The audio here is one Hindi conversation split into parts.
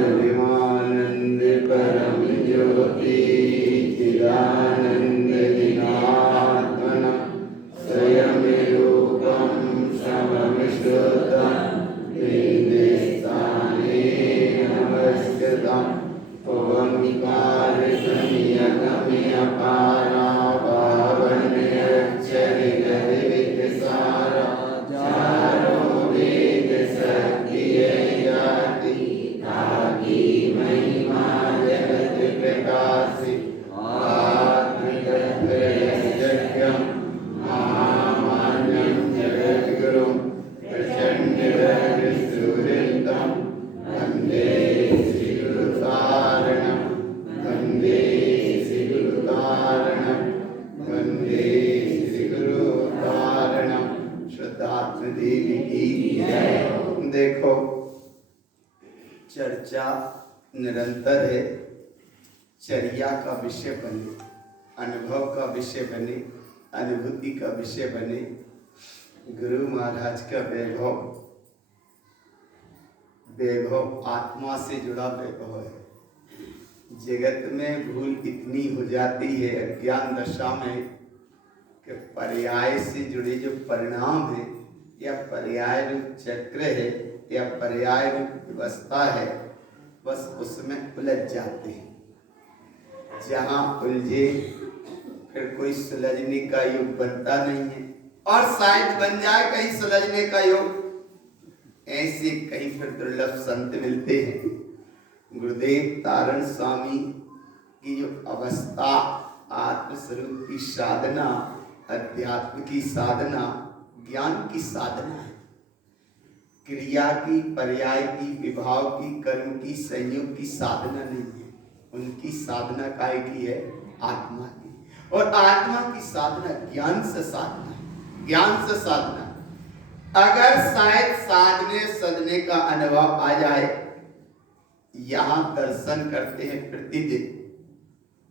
सर्वमानंद परम ज्योति चिदानंद दिनात्मना स्वयं रूपम समम शुद्धम स्थाने नमस्कृतं ओंकार संयतमय पारा पावन अक्षर गदित सारा चारो वेद सत्य जाति ताकि महिमा जगत प्रकाशि आत्मतत्त्वयज्ञं महामान्यं जगद्गुरुं प्रचण्डवरसूरितं वन्दे श्रीगुरुतारणं वन्दे श्रीगुरुतारणं वन्दे श्रीगुरुतारणं। श्रद्धात्म देवी की जय। देखो, चर्चा निरंतर है, चर्या का विषय बने, अनुभव का विषय बने, अनुभूति का विषय बने। गुरु महाराज का वैभव, वैभव आत्मा से जुड़ा वैभव है। जगत में भूल इतनी हो जाती है अज्ञान दशा में कि पर्याय से जुड़े जो परिणाम है या पर्याय रूप चक्र है या पर्याय रूप व्यवस्था है, बस उसमें उलझ जाते हैं। जहाँ उलझे फिर कोई सुलझने का योग बनता नहीं है, और शायद बन जाए कहीं सुलझने का योग, ऐसे कहीं फिर दुर्लभ संत मिलते हैं। गुरुदेव तारण स्वामी की जो अवस्था आत्मस्वरूप की साधना, अध्यात्म की साधना, ज्ञान की साधना है। क्रिया की, पर्याय की, विभाव की, कर्म की, संयोग की साधना नहीं है। उनकी साधना काय की है? आत्मा की। और आत्मा की साधना ज्ञान से साधना है, ज्ञान से साधना। अगर शायद साधने सदने का अनुभव आ जाए, यहां दर्शन करते हैं प्रतिदिन,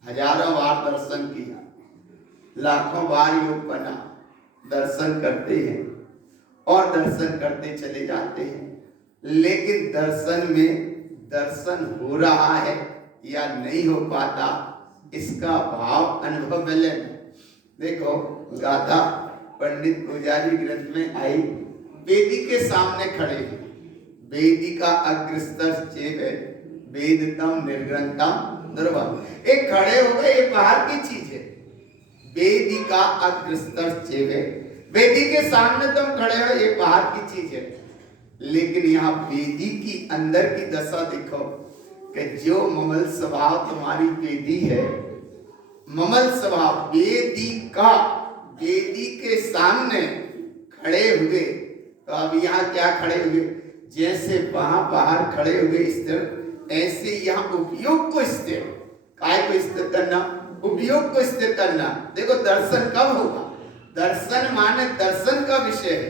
हजारों बार दर्शन किया, लाखों बार योग बना, दर्शन करते हैं और दर्शन करते चले जाते हैं, लेकिन दर्शन में दर्शन हो रहा है या नहीं हो पाता, इसका भाव अनुभव मिले। देखो, गाथा पंडित पुजारी ग्रंथ में आई, वेदी के सामने खड़े हैं, वेदी का अग्रस्तर चेव है, वेदतम निर्ग्रंथम दुर्वम। एक खड़े हो गए, ये बाहर की चीज है। वेदी का अग्रस्तर चेव है, वेदी के सामने तुम खड़े हो, ये बाहर की चीज है। लेकिन यहाँ वेदी की अंदर की दशा देखो कि जो ममल स्वभाव तुम्हारी वेदी है, ममल स्वभाव वेदी का, वेदी के सामने खड़े हुए, तो अब यहाँ क्या खड़े हुए? जैसे वहां बाहर खड़े हुए स्थिर, ऐसे यहाँ उपयोग को स्थिर, काय को स्थिर करना, उपयोग को स्थिर करना। देखो, दर्शन कब होगा? दर्शन माने दर्शन का विषय है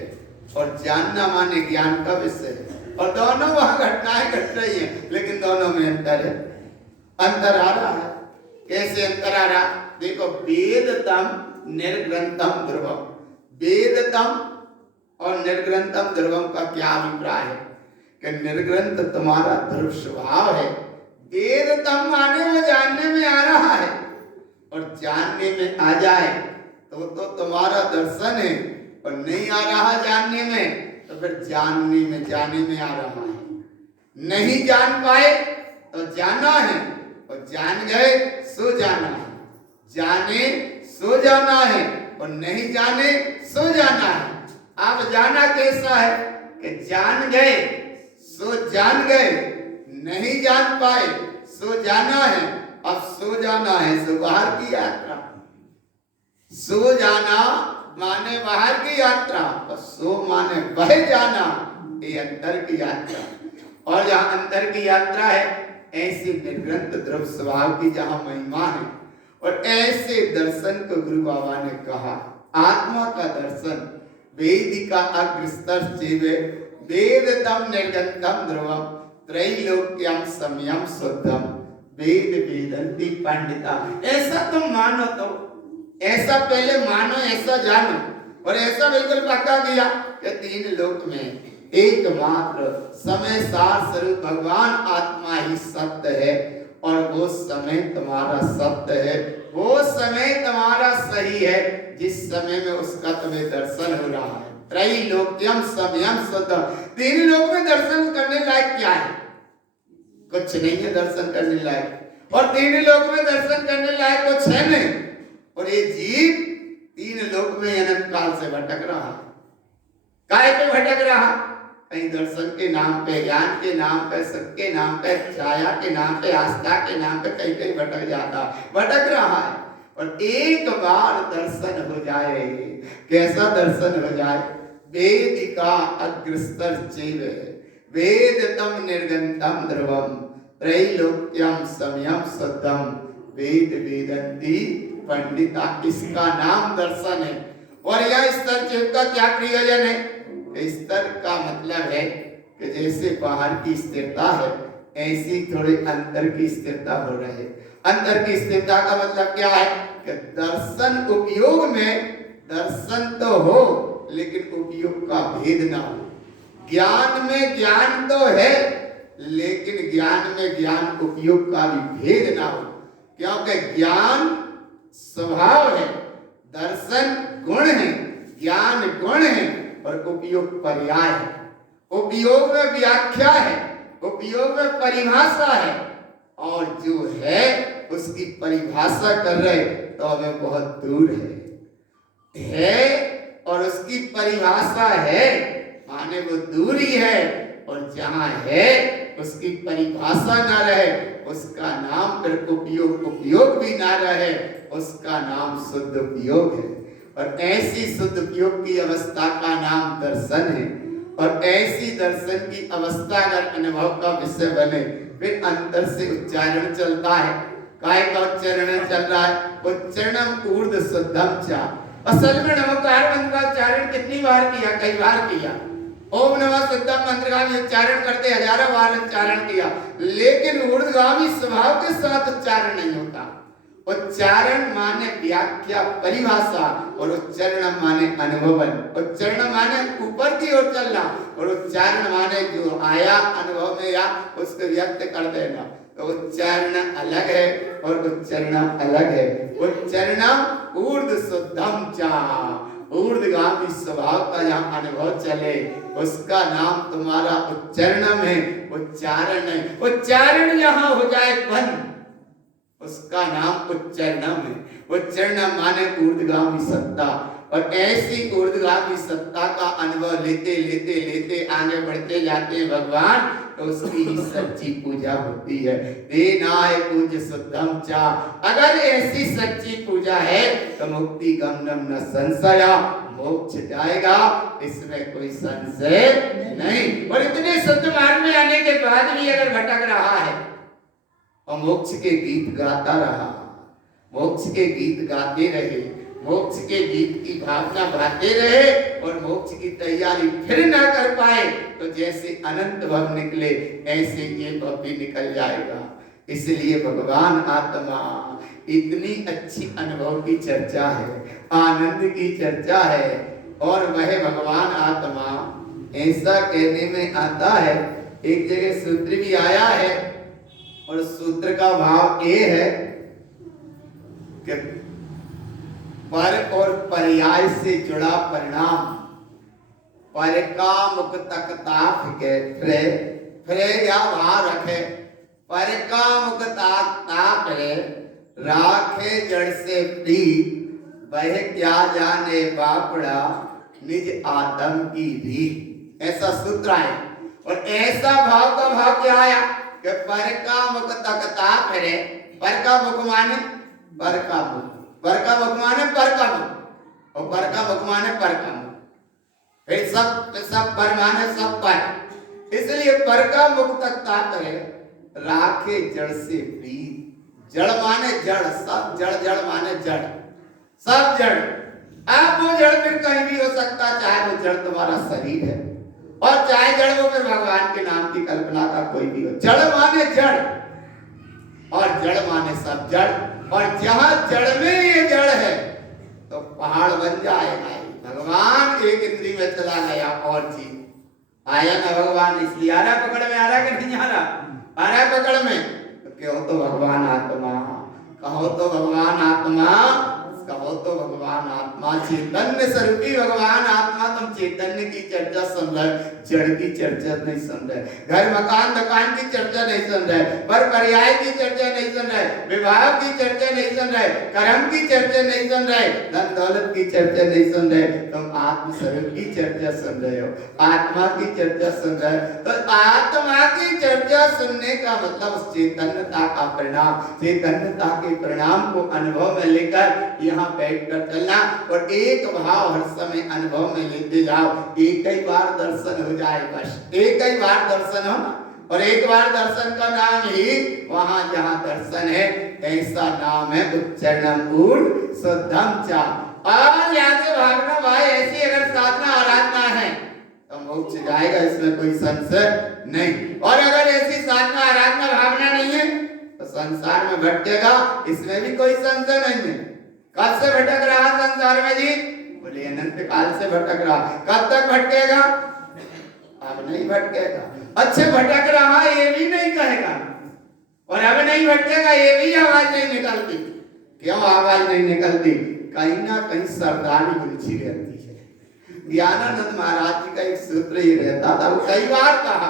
और जानना माने ज्ञान का विषय है, और दोनों वहां घटनाएं घट रही हैं, लेकिन दोनों में अंतर है। अंतर आ रहा है। कैसे अंतर आ रहा? देखो, वेदतम निर्ग्रंथम ध्रुवम, वेदतम और निर्ग्रंथम ध्रुवम का क्या अभिप्राय है कि निर्ग्रंथ तुम्हारा ध्रुव स्वभाव है, वेदतम माने वो जानने में आ रहा है, और जानने में आ जाए तो तुम्हारा दर्शन है, और नहीं आ रहा जानने में तो फिर जानने में, जाने में आ रहा है। नहीं जान पाए तो जाना है, और जान गए सो जाना है। जाने सो जाना है, और नहीं जाने सो जाना है। आप जाना कैसा है कि जान गए सो जान गए, नहीं जान पाए सो जाना है। अब सो जाना है सो बाहर की यात्रा, सो जाना माने बाहर की यात्रा, और सो माने बह जाना, ये अंदर की यात्रा। और जहाँ अंदर की यात्रा है, ऐसे निर्ग्रंथ ध्रुव स्वभाव की जहाँ महिमा है, और ऐसे दर्शन को गुरु बाबा ने कहा, आत्मा का दर्शन, वेदी का अग्रस्तर चेवे, वेदतम निर्गंथम ध्रुवम, त्रैलोक्यम समयम शुद्धम, वेद वेदंती पंडिता। ऐसा तुम मानो, तो ऐसा पहले मानो, ऐसा जानो, और ऐसा बिल्कुल पक्का किया कि 3 लोक में एकमात्र समय सार स्वरूप भगवान आत्मा ही सत्य है और वो समय तुम्हारा सत्य है, वो समय तुम्हारा सही है जिस समय में उसका तुम्हें दर्शन हो रहा है। त्रैलोक्यम समयम सद, तीन लोक में दर्शन करने लायक क्या है? कुछ नहीं है दर्शन करने लायक, और तीन लोक में दर्शन करने लायक कुछ है नहीं। और ये जीव तीन लोक में अनंत काल से भटक रहा है। काहे पे भटक रहा? कहीं दर्शन के नाम पे, ज्ञान के नाम पे, सत्य के नाम पे, छाया के नाम पे, आस्था के नाम पे कहीं कहीं भटक जाता, भटक रहा है। और एक बार दर्शन हो जाए, कैसा दर्शन हो जाए? वेदिका अग्रस्तर चैव वेदतम निर्गंतम ध्रुवम त्रैलोक्यम समयम सदम वेद वेदंती पंडिता, इसका नाम दर्शन है। और यह स्तर चैव का क्या प्रयोजन है? स्तर का मतलब है कि जैसे बाहर की स्थिरता है ऐसी थोड़ी अंदर की स्थिरता हो रही है। अंदर की स्थिरता का मतलब क्या है कि दर्शन उपयोग में दर्शन तो हो लेकिन उपयोग का भेद ना हो। ज्ञान में ज्ञान तो है लेकिन ज्ञान में ज्ञान उपयोग का भी भेद ना हो, क्योंकि ज्ञान स्वभाव है, दर्शन गुण है, ज्ञान गुण है और उपयोग पर्याय है। उपयोग में व्याख्या है, उपयोग में परिभाषा है, और जो है उसकी परिभाषा कर रहे तो हमें बहुत दूर है और उसकी परिभाषा है माने वो दूरी है, और जहां है उसकी परिभाषा ना रहे उसका नाम फिर उपयोग भी ना रहे, उसका नाम शुद्ध उपयोग है। और ऐसी शुद्ध उपयोग की अवस्था का नाम दर्शन है। और ऐसी दर्शन की अवस्था अगर अनुभव का विषय बने फिर अंतर से उच्चारण चलता है। काय का उच्चारण चल रहा है? उच्चारणम ऊर्ध्व शुद्धम चा। असल में नमोकार मंत्र का उच्चारण कितनी बार किया? कई बार किया। ओम नमः शुद्धम मंत्र का भी उच्चारण करते हजारों बार उच्चारण किया, लेकिन ऊर्ध्वगामी स्वभाव के साथ उच्चारण नहीं होता। उच्चारण माने व्याख्या परिभाषा और उच्चारण माने अनुभवन। उच्चारण माने ऊपर की ओर चलना और उच्चारण माने जो आया अनुभव में या उसको व्यक्त कर देना। तो उच्चारण अलग है और उच्चारण अलग है। उच्चारण ऊर्ध्व शुद्धम चा, ऊर्ध्वगामी स्वभाव का जहाँ अनुभव चले उसका नाम तुम्हारा उच्चारण है, उच्चारण है। उच्चारण यहाँ हो जाए बंद उसका नाम उच्चारण है। उच्चारण माने ऊर्ध्वगामी सत्ता, और ऐसी ऊर्ध्वगामी सत्ता का अनुभव लेते लेते लेते आगे बढ़ते जाते हैं भगवान, तो उसकी ही सच्ची पूजा होती है। देनाय पूज्य शुद्धम चा। अगर ऐसी सच्ची पूजा है तो मुक्ति गमनम न संशय, मोक्ष जाएगा इसमें कोई संशय नहीं। और इतने शुद्ध मार्ग में आने के बाद भी अगर भटक रहा है और मोक्ष के गीत गाता रहा, मोक्ष के गीत गाते रहे, मोक्ष के गीत की भावना गाते रहे और मोक्ष की तैयारी फिर ना कर पाए तो जैसे अनंत भव निकले ऐसे ये भव भी निकल जाएगा। इसलिए भगवान आत्मा इतनी अच्छी अनुभव की चर्चा है, आनंद की चर्चा है, और वह भगवान आत्मा ऐसा कहने में आता है। एक जगह सूत्र भी आया है और सूत्र का भाव ये है कि पर और पर्याय से जुड़ा परिणाम, पर का मुख तक ताप के फ्रे या वहां रखे, पर का मुख ताप रे राखे जड़ से प्रीत, वह क्या जाने बापड़ा निज आत्म की रीत। ऐसा सूत्र है। और ऐसा भाव का भाव क्या आया कि पर का मुख तक ताप रे, पर का मुख माने पर का मुख, पर का मुख माने पर का मुख, और पर का मुख माने पर का मुख, फिर सब पर माने सब पर। इसलिए पर का मुख तक ताप रे राखे जड़ से प्रीत। जड़ माने जड़, सब जड़, जड़ माने जड़, सब जड़। आप वो जड़ फिर कहीं भी हो सकता, चाहे वो जड़ तुम्हारा शरीर है और चाहे जड़ वो फिर भगवान के नाम की कल्पना का कोई भी हो। जड़ माने जड़ और जड़ माने सब जड़, और जहां जड़ में ये जड़ है तो पहाड़ बन जाएगा। भगवान एक इंद्री में चला गया और जी आया ना भगवान, इसलिए आ रहा पकड़ में, आ रहा कि नहीं आ रहा, आ रहा पकड़ में। तो कहो तो भगवान आत्मा, कहो तो भगवान आत्मा, कहो तो भगवान आत्मा, चैतन्य स्वरूपी भगवान आत्मा। तुम चैतन्य की चर्चा सुन रहे, जड़ की चर्चा नहीं सुन रहे, घर मकान दुकान की चर्चा नहीं सुन रहे, पर पर्याय की चर्चा नहीं सुन रहे, विवाह की चर्चा नहीं सुन रहे, कर्म की चर्चा नहीं सुन रहे, धन दौलत की चर्चा नहीं सुन रहे। तुम आत्म स्वरूप की चर्चा सुन रहे हो, आत्मा की चर्चा सुन रहे हो। तो आत्मा की चर्चा सुनने का मतलब उस चैतन्यता का परिणाम, चैतन्यता के परिणाम को अनुभव में लेकर यहाँ बैठकर चलना, और एक भाव हर समय अनुभव में लेते जाओ। एक ही बार दर्शन हो जाए, बस एक ही बार दर्शन हो ना, और एक बार दर्शन का नाम ही वहां जहां दर्शन है, ऐसा नाम है उच्चरणम ऊर्ध शुद्धम चा। और यहाँ से भागना भाई, ऐसी अगर साधना आराधना है तो मोक्ष जाएगा, इसमें कोई संशय नहीं। और अगर ऐसी साधना आराधना भावना नहीं है तो संसार में भटकेगा, इसमें भी कोई संशय नहीं है। कब से भटक रहा संसार में जी? बोले अनंत काल से भटक रहा। कब तक भटकेगा? अब नहीं भटकेगा। अच्छे भटक रहा ये भी नहीं कहेगा, और अब नहीं भटकेगा ये भी आवाज नहीं निकलती। क्यों आवाज नहीं निकलती? कहीं ना कहीं सरदारी उलझी रहती है। ज्ञानानंद महाराज जी का एक सूत्र ही रहता था, वो कई बार कहा,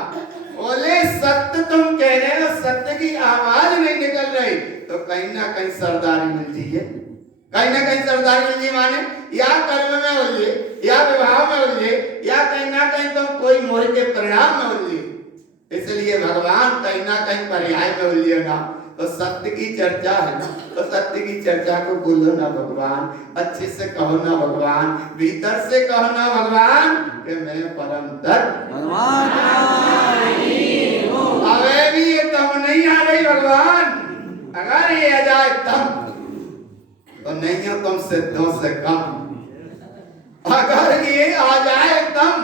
बोले सत्य तुम कह रहे हो, सत्य की आवाज नहीं निकल रही, तो कहीं ना कहीं सरदारी उलझी है। कहीं ना कहीं सरदारी उलझी माने या कर्म में उलझे, या विवाह में उलझे, या कहीं ना कहीं तुम कोई मोह के परिणाम में उलझे। इसलिए भगवान कहीं ना कहीं पर्याय में उलझे ना। तो सत्य की चर्चा है ना, तो सत्य की चर्चा को बोलो ना भगवान, अच्छे से कहो ना भगवान, भीतर से कहो ना भगवान कि मैं परम तत्व भगवान हूं। अबे भी ये तुम नहीं आ रही भगवान, अगर ये आ जाए तब तो नहीं हो तुम सिद्धों से कम, अगर ये आ जाए तब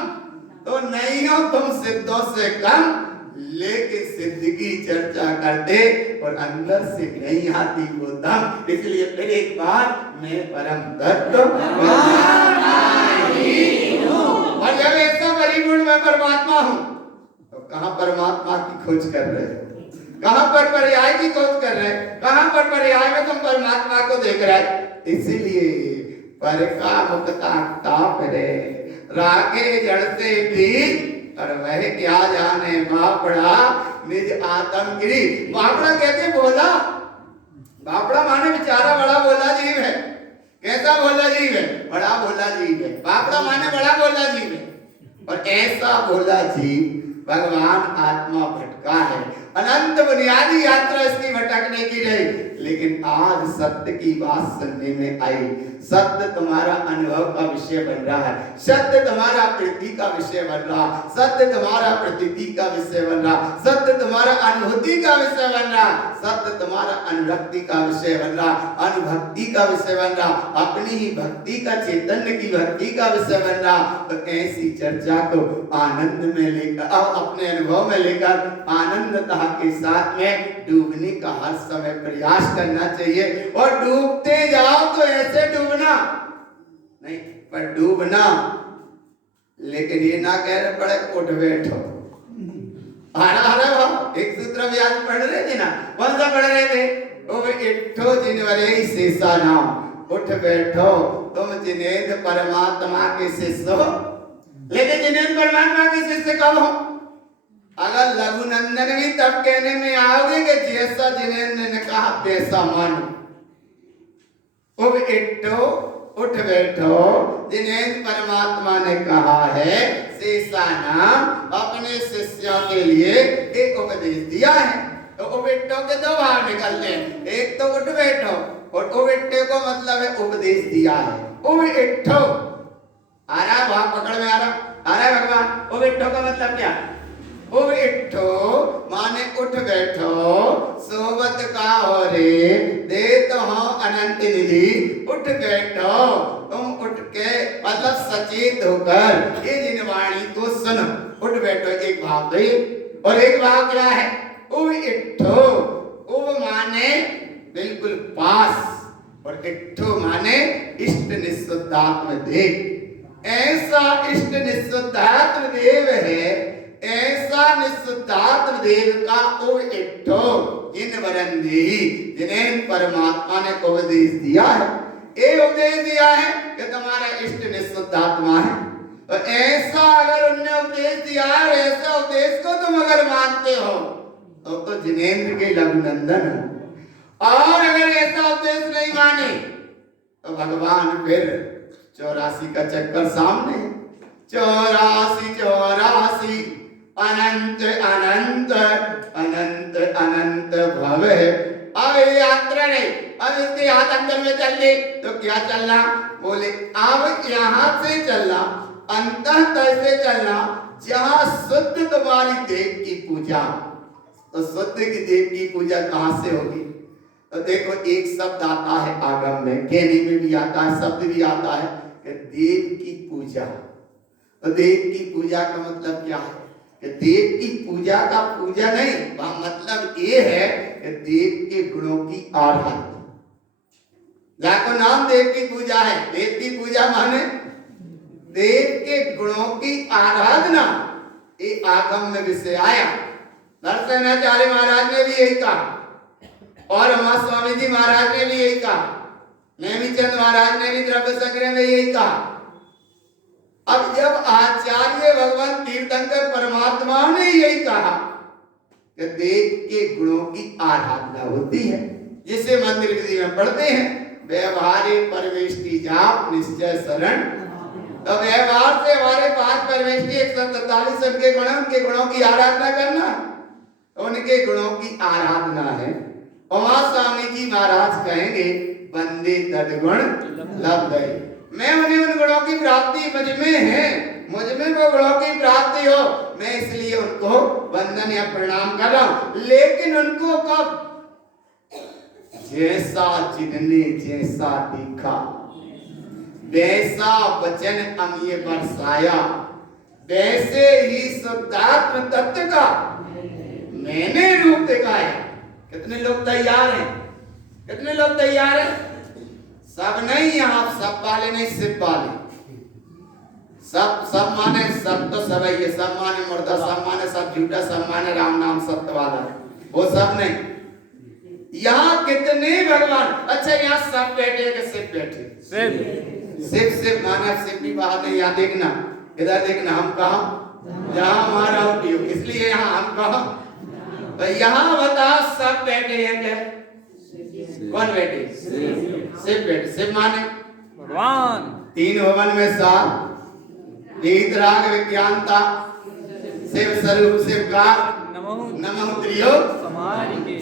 तो नहीं हो तुम सिद्धों से कम। लेकिन सिद्ध की चर्चा करते और अंदर से नहीं आती वो दम। इसलिए फिर एक बार मैं परम तत्व और जब ऐसा परिपूर्ण मैं परमात्मा हूँ, तो कहाँ परमात्मा की खोज कर रहे हो? कहां पर पर्याय की खोज कर रहे हैं? कहां पर पर्याय में तुम परमात्मा को देख रहे हैं? इसीलिए पर का मुक्ता ताप रे रागे जड़ से भी, और वह क्या जाने बापड़ा निज आत्मगिरी। बापड़ा कहते बोला, बापड़ा माने बेचारा बड़ा बोला जीव है। कैसा बोला जीव है? बड़ा बोला जीव है। बापड़ा माने बड़ा बोला जीव है, और ऐसा बोला जीव भगवान आत्मा भटका है। अनंत बुनियादी यात्रा इसकी भटकने की रही, लेकिन आज सत्य की बात सुनने में आई। सत्य तुम्हारा अनुभव का विषय बन रहा है, सत्य तुम्हारा प्रीति का विषय बन रहा, सत्य तुम्हारा प्रतीति का विषय बन रहा, सत्य तुम्हारा अनुभूति का विषय बन रहा, सत्य तुम्हारा अनुरक्ति का विषय बन रहा, अनुभक्ति का विषय बन रहा, अपनी ही भक्ति का, चैतन्य की भक्ति का विषय बन रहा। तो ऐसी चर्चा को आनंद में लेकर, अपने अनुभव में लेकर आनंदता के साथ में डूबने का हर समय प्रयास करना चाहिए। और डूबते जाओ तो ऐसे डूबना नहीं, पर डूबना, लेकिन ये ना कह रहे पड़े उठ बैठो। एक सूत्र भी आज पढ़ रहे थे ना, कौन सा पढ़ रहे थे? ओ इठो जिनवरे शेषा नाम, उठ बैठो तुम जिनेद परमात्मा के शिष्य हो। लेकिन जिनेद परमात्मा के शिष्य कब हो? अगर लघुनंदन भी तब कहने में आओगे कि जैसा जिनेन्द्र ने कहा वैसा मानो। उब इट्ठो उठ बैठो, जिनेन्द्र परमात्मा ने कहा है शेषा नाम, अपने शिष्यों के लिए एक उपदेश दिया है। तो उब इट्ठो के दो भाव निकलते हैं, एक तो उठ बैठो, और उब इट्ठो को मतलब है उपदेश दिया है। उब इट्ठो आ रहा, भाव पकड़ में आ रहा है भगवान। उब इट्ठो का मतलब क्या? उब इट्ठो माने उठ बैठो, सोबत का हो रे दे तो हो अनंत निधि। उठ बैठो, तुम उठ के मतलब सचेत होकर ये जिनवाणी को सुनो। उठ बैठो एक भाव तो ये, और एक भाव क्या है? उब इट्ठो, उब माने बिल्कुल पास, और इट्ठो माने इष्ट निःशुद्धात्म देव। ऐसा इष्ट निःशुद्धात्म देव है देव का ओ इट्ठो इन वरन देही, जिन्हें परमात्मा ने उपदेश दिया है, ये उपदेश दिया है कि तुम्हारा इष्ट निःशुद्ध आत्मा है। तो ऐसा अगर उनने उपदेश दिया है, ऐसा उपदेश को तुम अगर मानते हो तो जिनेंद्र के लघुनंदन हो। और अगर ऐसा उपदेश नहीं माने तो भगवान फिर 84 का चक्कर सामने, 84 अनंत अनंत अनंत अनंत भव है। अब यात्रा नहीं, अब इसके हाथ अंदर में चल गए तो क्या चलना, बोले अब यहाँ से चलना, अंतः से चलना जहाँ शुद्ध तुम्हारी देव की पूजा। तो शुद्ध की देव की पूजा कहाँ से होगी? तो देखो एक शब्द आता है आगम में, कहने में भी आता है, शब्द भी आता है कि देव की पूजा। तो देव की पूजा का मतलब क्या है कि देव की पूजा का पूजा नहीं, वह मतलब ये है कि देव के गुणों की आराधना। जाको नाम देव की पूजा है, देव की पूजा माने देव के गुणों की आराधना। ये आगम में विषय आया। नरसिंहाचार्य महाराज ने भी यही कहा और हमारे स्वामी जी महाराज ने भी यही कहा, नेमीचंद महाराज ने भी द्रव्य संग्रह में यही कहा। अब जब आचार्य भगवान तीर्थंकर परमात्मा ने यही कहा कि देव के गुणों की आराधना होती है, जिसे मंदिर विधि में पढ़ते हैं, व्यवहारे परमेष्टि जाप निश्चय शरण। तो व्यवहार से हमारे पास परमेष्टि 143 उनके गुणों की आराधना करना, उनके गुणों की आराधना है। और स्वामी जी महाराज कहेंगे बंदे तदगुण लब्धै, मैं उन्हें उन गुणों की प्राप्ति मुझ में है, मुझ में वो गुणों की प्राप्ति हो, मैं इसलिए उनको वंदन या प्रणाम कर रहा हूं। लेकिन उनको कब? जैसा जिनने जैसा देखा वैसा वचन अमीय बरसाया, वैसे ही शुद्धात्म तत्व का मैंने रूप दिखाया। कितने लोग तैयार हैं? कितने लोग तैयार हैं? सब नहीं, यहाँ सब वाले नहीं, सिर्फ वाले। सब माने सब तो सब है, सब माने मुर्दा, सब माने सब झूठा, सब माने राम नाम सत्य वाला, वो सब नहीं। यहाँ कितने भगवान, अच्छा यहाँ सब बैठे कि सिर्फ बैठे? सिर्फ माना सिर्फ भी बाहर नहीं। यहाँ देखना, इधर देखना, हम कहा जहाँ हमारा हो, इसलिए यहाँ हम कहा। तो यहाँ बताओ सब बैठे हैं क्या? कौन बैठे? सिर्फ बैठे। सिर्फ माने भगवान, तीन भवन में सात, वीतराग विज्ञानता, शिव स्वरूप शिव का नमः त्रियोग समाधि,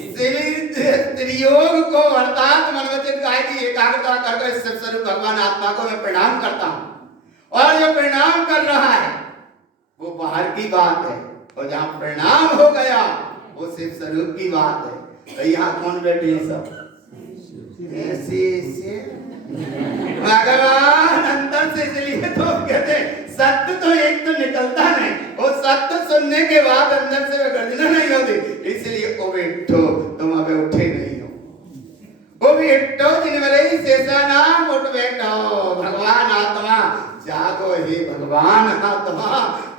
त्रियोग को अर्थात मनवचित काय की एकाग्रता करके शिव स्वरूप भगवान आत्मा को मैं प्रणाम करता हूँ। और जो प्रणाम कर रहा है वो बाहर की बात है, और जहाँ प्रणाम हो गया वो शिव स्वरूप की बात है। तो यहाँ कौन बैठे हैं? सब ऐसे भगवान अंदर से, इसलिए तो कहते सत्य तो एक तो निकलता नहीं, वो सत्य सुनने के बाद अंदर से गर्जना नहीं होती। इसलिए ओ बैठो, तुम अबे उठे नहीं हो, वो भी बैठो जिन वाले शेषा नाम उठ बैठो। भगवान आत्मा जागो, हे भगवान आत्मा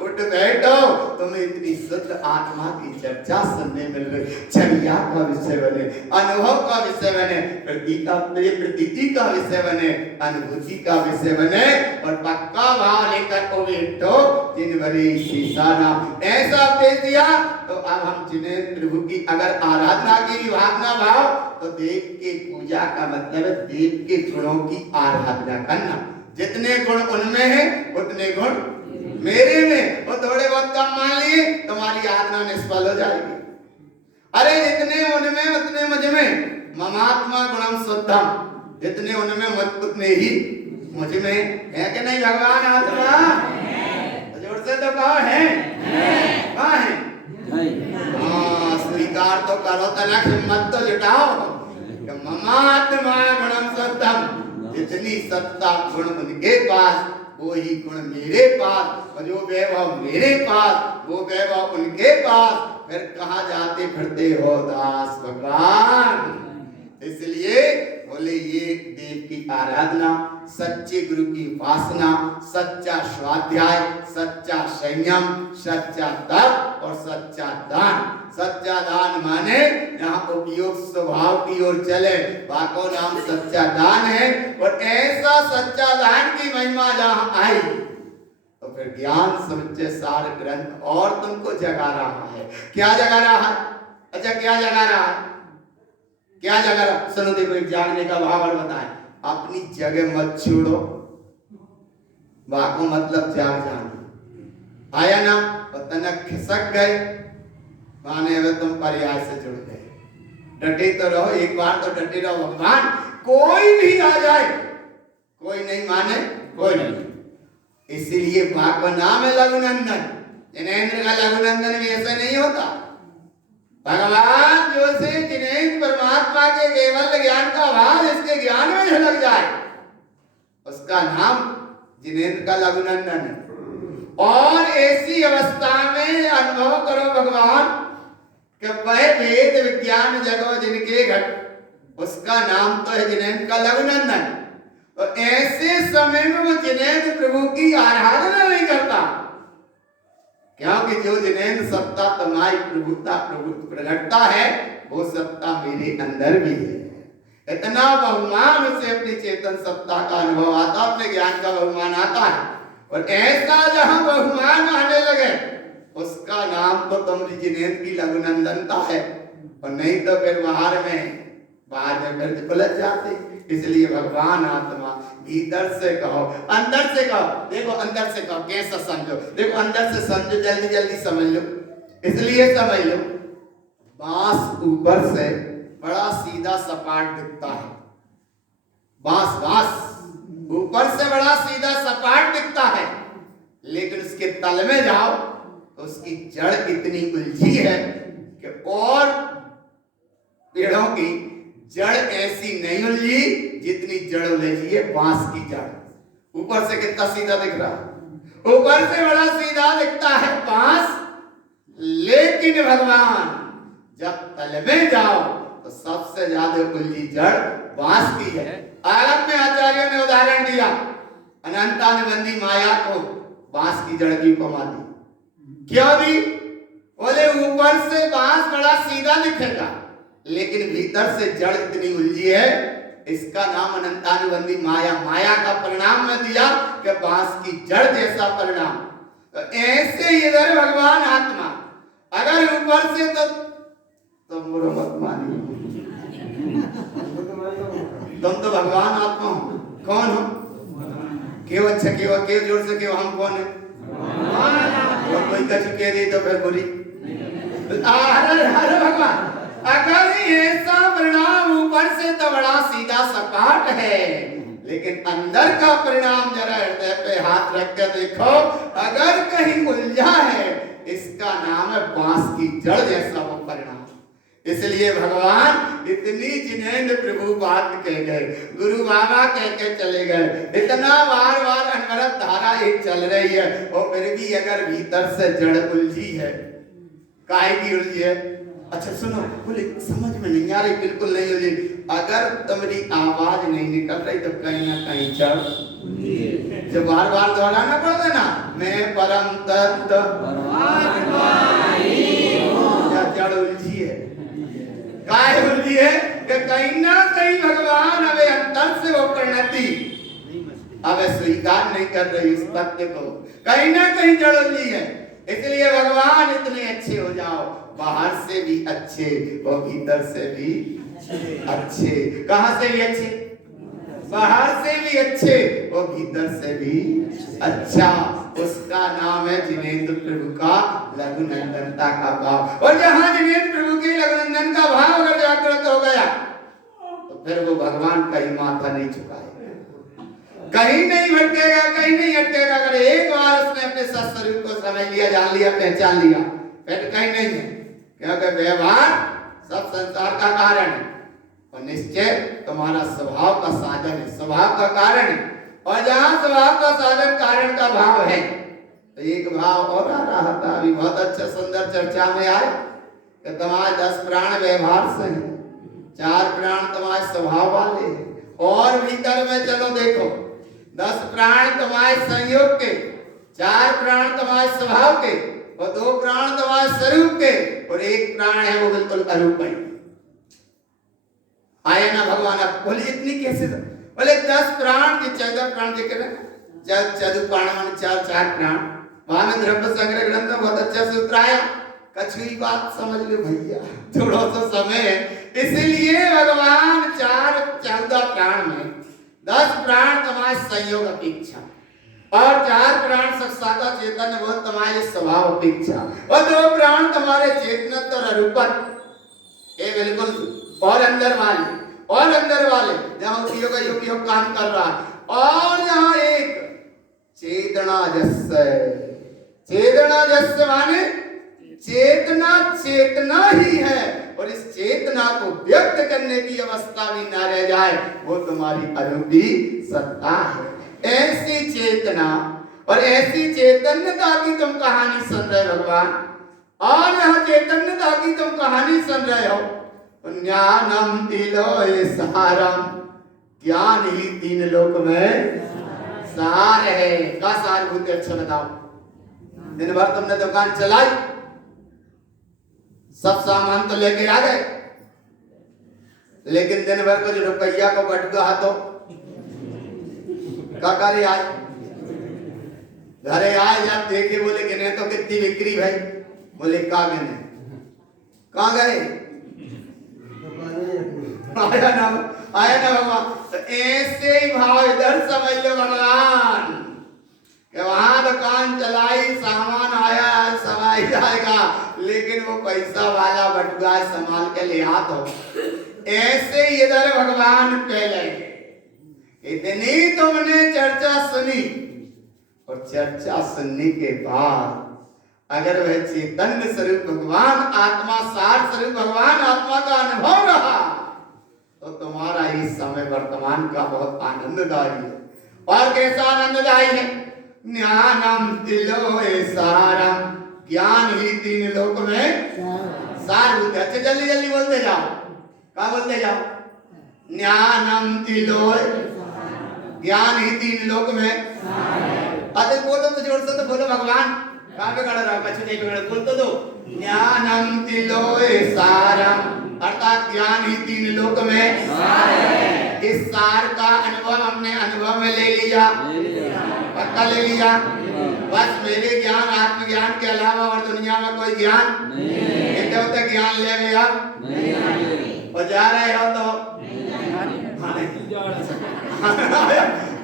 उठ बैठो। तुम्हें इतनी शुद्ध आत्मा की चर्चा सुनने मिल रही, चर्या का विषय बने, अनुभव का विषय बने, प्रतीति का विषय बने, अनुभूति का विषय बने, और पक्का भाव लेकर को बैठो जिन बड़े शीशाना ऐसा उपदेश दिया। तो अब हम जिन्हें प्रभु की अगर आराधना की विभावना भाव, तो देव के पूजा का मतलब है देव के गुणों की आराधना करना। जितने गुण उनमें है उतने गुण मेरे में, वो थोड़े बहुत कम मान लिए तुम्हारी आराधना निष्फल हो जाएगी। अरे जितने उनमें उतने मुझ में, ममात्मा गुणम शुद्धम, जितने उनमें उतने ही मुझ में है कि नहीं? भगवान आत्मा तो जोर से तो कहो है, कहाँ है? स्वीकार तो करो, तना हिम्मत तो जुटाओ। ममात्मा गुणम शुद्धम, जितनी सत्ता गुण उनके पास वो ही गुण मेरे पास, और जो वैभव मेरे पास वो वैभव उनके पास। फिर कहाँ जाते फिरते हो दास भगवान? इसलिए बोले ये देव की आराधना सच्चे गुरु की उपासना, सच्चा स्वाध्याय, सच्चा संयम, सच्चा तप और सच्चा दान। सच्चा दान माने जहाँ उपयोग स्वभाव की ओर चले, बाको नाम सच्चा दान है। और ऐसा सच्चा दान की महिमा जहाँ आई तो फिर ज्ञान समुच्चय सार ग्रंथ और तुमको जगा रहा है। क्या जगा रहा है? अच्छा क्या जगा रहा है? क्या जगा रहा? सुनो देखो, एक जागने का भाव और बताएं। अपनी जगह मत छोड़ो, बाको मतलब जाग जाना। आया ना? तनक खिसक गए माने अब तुम पर्याय से जुड़ गए। डटे तो रहो, एक बार तो डटे रहो भगवान। कोई भी आ जाए, कोई नहीं माने, कोई नहीं। इसीलिए बाको नाम है लघुनंदन। जिनेंद्र का लघुनंदन भी ऐसे नहीं होता। भगवान जो से जिनेंद्र परमात्मा के केवल ज्ञान का भाव इसके ज्ञान में झलक जाए, उसका नाम जिनेंद्र का लघुनंदन है। और ऐसी अवस्था में अनुभव करो भगवान कि वह वेद विज्ञान जगो जिनके घट, उसका नाम तो है जिनेंद्र का लघुनंदन। तो ऐसे समय में वो जिनेंद्र प्रभु की आराधना नहीं करता, क्योंकि जो जिनेंद्र सत्ता तुम्हारी प्रभुता प्रगटता है वो सत्ता मेरे अंदर भी है। इतना बहुमान उसे अपनी चेतन सत्ता का अनुभव आता, अपने ज्ञान का बहुमान आता है। और ऐसा जहां बहुमान आने लगे उसका नाम तो तुम्हारी जिनेंद्र की लघुनंदनता है। और नहीं तो फिर बाहर में फिर उलझ जाते। इसलिए भगवान आत्मा भीतर से कहो, अंदर से कहो। देखो अंदर से कहो, कैसा समझो? देखो अंदर से समझो, जल्दी जल्दी समझ लो। इसलिए समझ लो, बांस ऊपर से बड़ा सीधा सपाट दिखता है। बांस ऊपर से बड़ा सीधा सपाट दिखता है, लेकिन उसके तल में जाओ तो उसकी जड़ इतनी उलझी है कि और पेड़ों की जड़ ऐसी नहीं उलझी जितनी जड़ उलझी है बांस की जड़। ऊपर से कितना सीधा दिख रहा है, ऊपर से बड़ा सीधा दिखता है बांस, लेकिन भगवान जब तल में जाओ तो सबसे ज्यादा उलझी जड़ बांस की है। आरंभ में आचार्यों ने उदाहरण दिया, अनंतानुबंधी माया को बांस की जड़ की उपमा दी। क्यों दी? बोले ऊपर से बांस बड़ा सीधा दिखेगा, लेकिन भीतर से जड़ इतनी उलझी है, इसका नाम अनंतानुबंधी माया। माया का परिणाम में दिया कि बांस की जड़ जैसा परिणाम। तो ऐसे इधर भगवान आत्मा, अगर ऊपर से तो बुरा मत मानिए, तुम तो भगवान आत्मा हो। कौन हो? क्यों? अच्छा क्यों जोर से क्यों? हम कौन है? और कोई कछ कह दे तो फिर बुरी। अरे भगवान, अगर ऐसा परिणाम ऊपर से तो बड़ा सीधा सपाट है, लेकिन अंदर का परिणाम जरा हृदय पे हाथ रख कर देखो, अगर कहीं उलझा है, इसका नाम है बांस की जड़ जैसा वो परिणाम। इसलिए भगवान इतनी जिनेंद्र प्रभु बात कह गए, गुरु बाबा कह के चले गए, इतना बार बार अनवरत धारा एक चल रही है, और फिर भी अगर भीतर से जड़ उलझी है, काहे की उलझी है? अच्छा सुनो, बोले समझ में नहीं आ रही, बिल्कुल नहीं उलझी। अगर तुम्हारी आवाज नहीं निकल रही तो कहीं ना कहीं जड़, जो बार बार दोहराना पड़ता ना, मैं परम तत्व जड़ उलझी है। काहे उलझी है? कि कहीं ना कहीं भगवान अबे अंतर से वो परिणति अब स्वीकार नहीं कर रही इस तत्व को, कहीं ना कहीं जड़ उलझी है। इसलिए भगवान इतने अच्छे हो जाओ, बाहर से भी अच्छे और भीतर से भी अच्छे। कहां से भी अच्छे? बाहर से भी अच्छे और भीतर से भी अच्छा। उसका नाम है जिनेंद्र प्रभु का लघुनंदनता का भाव। और जहां जिनेंद्र प्रभु के लघुनंदन का भाव अगर जागृत हो गया तो फिर वो भगवान कहीं माथा नहीं झुकाएगा, कहीं नहीं भटकेगा, कहीं नहीं अटकेगा। अगर एक बार उसने अपने सत्स्वरूप को समझ लिया, जान लिया, पहचान लिया, फिर कहीं नहीं है। क्योंकि व्यवहार सब संसार का कारण है और निश्चय तुम्हारा स्वभाव का साधन है, स्वभाव का कारण है। और जहां स्वभाव का साधन कारण का भाव है, तो एक भाव और आ रहा था अभी, बहुत अच्छा सुंदर चर्चा में आए कि तुम्हारे 10 प्राण व्यवहार से हैं, 4 प्राण तुम्हारे स्वभाव वाले हैं। और भीतर में चलो देखो, 10 प्राण तुम्हारे संयोग के, 4 प्राण तुम्हारे स्वभाव के और 2 प्राण तुम्हारे स्वरूप के और 1 प्राण है वो बिल्कुल अरूप है। आया ना भगवान। आप बोले इतनी कैसे? बोले 10 प्राण के 14 प्राण देखे ना, चतु प्राण मान 4 प्राण। वहां में द्रव्य संग्रह ग्रंथ में बहुत अच्छा सूत्र आया। कछुई बात समझ लो भैया, थोड़ा सा समय है, इसलिए भगवान 14 प्राण में 10 प्राण तुम्हारे संयोग अपेक्षा और 4 प्राण सत्साता चेतन वो तुम्हारे स्वभाव अपेक्षा और 2 प्राण तुम्हारे चेतनत्व और अरूपत ये बिल्कुल और अंदर वाले जहां उपयोग काम कर रहा है और जहां एक चेतना जस्य माने चेतना ही है और इस चेतना को व्यक्त करने की अवस्था भी ना रह जाए, वो तुम्हारी अरूपी सत्ता है। ऐसी चेतना और ऐसी चैतन्यता की तुम कहानी सुन रहे भगवान, और यह चैतन्यता की तुम कहानी सुन रहे हो। ज्ञानम तिलोय सारम, ज्ञान ही 3 लोक में सार है। का सार भूत अच्छा बताओ। दिन भर तुमने दुकान चलाई, सब सामान तो लेके आ गए, लेकिन दिन भर को जो रुपया को बटुआ तो का करे आए, घरे आए जब देखे बोले कि नहीं तो कितनी बिक्री भाई, बोले का मैंने कहाँ गए, आया ना भगवान। तो ऐसे ही भाव इधर समझ लो भगवान कि वहां दुकान चलाई, सामान आया, समाई जाएगा, लेकिन वो पैसा वाला बटुआ संभाल के ले आता हो। ऐसे ही इधर भगवान पहले इतनी तुमने चर्चा सुनी और चर्चा सुनने के बाद अगर वह चैतन्य स्वरूप भगवान, आत्मा सार स्वरूप भगवान आत्मा का अनुभव रहा तो तुम्हारा ही समय वर्तमान का बहुत आनंददायी है। और कैसा आनंददायी है? ज्ञानम तिलोय सारम, ज्ञान ही 3 लोक में सार होते। अच्छा जल्दी जल्दी बोलते जाओ, क्या बोलते जाओ? ज्ञानम तिलोय, ज्ञान ही 3 लोक में। अरे बोलो तो जोर से तो बोलो भगवान, कहाँ पे खड़ा रहा? कछु नहीं पे बोल तो दो। ज्ञानम तिलोय सारम, अर्थात ज्ञान ही 3 लोक में सार है। इस सार का अनुभव हमने अनुभव में ले लिया, पक्का ले लिया। बस मेरे ज्ञान आत्मज्ञान के अलावा और दुनिया में कोई ज्ञान नहीं, तो ज्ञान ले लिया और जा रहे हो तो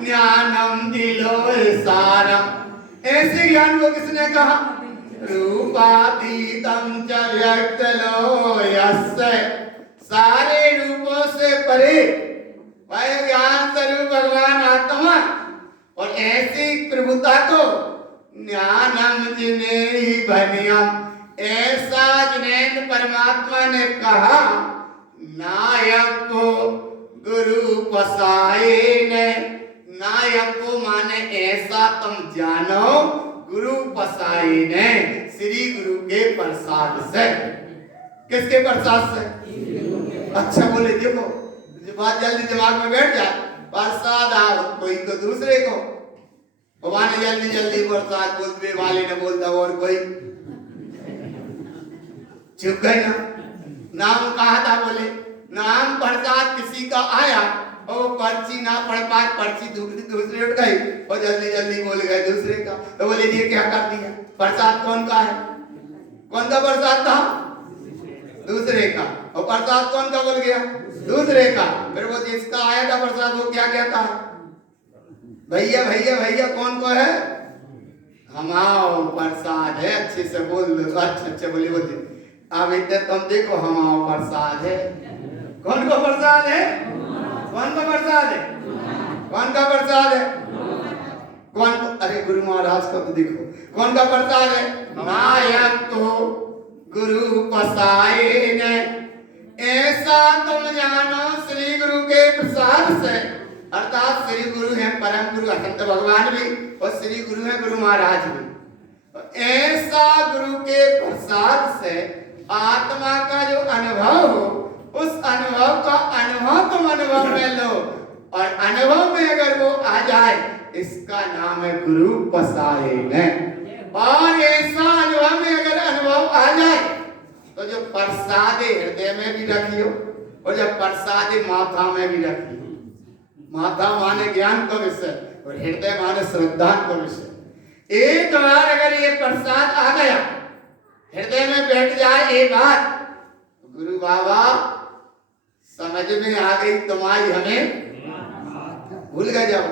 ज्ञानम तिलोय सारम। ऐसे ज्ञान को किसने कहा? रूपातीतम च व्यक्तलो यस्य, सारे रूपों से परे वह ज्ञान स्वरूप भगवान आत्मा और ऐसी प्रभुता को ज्ञानम जिनेहि भनियम, ऐसा जिनेन्द्र परमात्मा ने कहा। नायक को गुरु पसाए ने, नायक को माने ऐसा तुम जानो, गुरु पसाए ने श्री गुरु के प्रसाद से। किसके प्रसाद से? अच्छा बोले देखो, बात जल्दी दिमाग में बैठ जाए। प्रसाद आओ कोई को दूसरे को, भगवान जल्दी जल्दी प्रसाद बोलते वाले ने बोलता और कोई चुप गए ना। नाम कहा था, बोले नाम प्रसाद किसी का आया और पर्ची ना पढ़ पाए, पर्ची दूसरे उठ गई और जल्दी जल्दी बोल गए दूसरे का। तो बोले ये क्या कर दिया? प्रसाद कौन का है? कौन का प्रसाद था? दूसरे का। और प्रसाद कौन का बोल गया? दूसरे का। फिर वो जिसका आया था प्रसाद वो क्या कहता? भैया भैया भैया कौन को है? हमाओ प्रसाद है। अच्छे से बोल दो, अच्छे बोले बोलते। अब इतने तुम देखो हमाओ प्रसाद है। कौन का प्रसाद है? कौन का प्रसाद है? कौन का प्रसाद है? कौन? अरे गुरु महाराज का तो देखो कौन का प्रसाद है? नायक को गुरु पसाए ने, ऐसा तुम जानो श्री गुरु के प्रसाद से। अर्थात श्री गुरु है परम गुरु अनंत भगवान भी और श्री गुरु है गुरु महाराज भी। ऐसा गुरु के प्रसाद से आत्मा का जो अनुभव हो, उस अनुभव का अनुभव तुम अनुभव में लो और अनुभव में अगर वो आ जाए इसका नाम है गुरु पसारे में। और ऐसा अनुभव में अगर अनुभव आ जाए तो जो प्रसाद हृदय में भी रखियो और जब प्रसाद माथा में भी रखियो। माथा माने ज्ञान का विषय और हृदय माने श्रद्धा का विषय। एक बार अगर ये प्रसाद आ गया हृदय में बैठ जाए ये बात, गुरु बाबा समझ में आ गई तुम्हारी, हमें भूल गए जब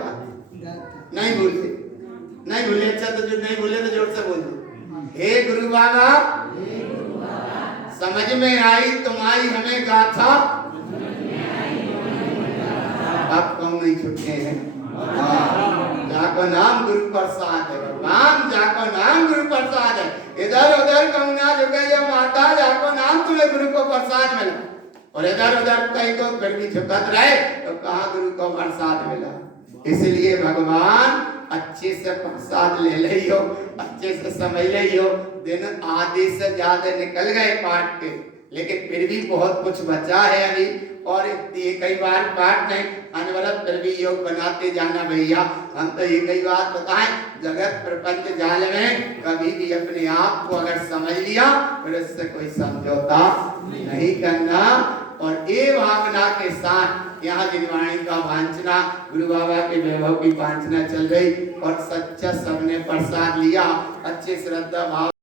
नहीं भूलते, नहीं भूले। अच्छा तो जो नहीं भूले तो जोर से बोल दो, हे गुरु बाबा समझ में आई तुम्हारी हमें गाथा, अब कम नहीं छुटते हैं। जाको नाम गुरु प्रसाद है भगवान, जाको नाम गुरु प्रसाद है। इधर उधर कहूँ ना झुके ये माता, जाको नाम तुम्हें गुरु को प्रसाद मिला और इधर उधर कहीं को फिर भी झुकत रहे तो कहाँ गुरु को प्रसाद मिला। इसलिए भगवान अच्छे से प्रसाद ले लियो, अच्छे से समझ लियो। दिन आधे से ज्यादा निकल गए पाठ के, लेकिन फिर भी बहुत कुछ बचा है अभी। और ये कई बार पाठ नहीं अनवरत फिर भी योग बनाते जाना भैया। हम तो ये कई बात बताएं, जगत प्रपंच जाल में कभी भी अपने आप को अगर समझ लिया फिर इससे कोई समझौता नहीं करना। और ये भावना के साथ यहाँ जिनवाणी का वांछना, गुरु बाबा के वैभव की वांछना चल रही और सच्चा सबने प्रसाद लिया अच्छे श्रद्धा भाव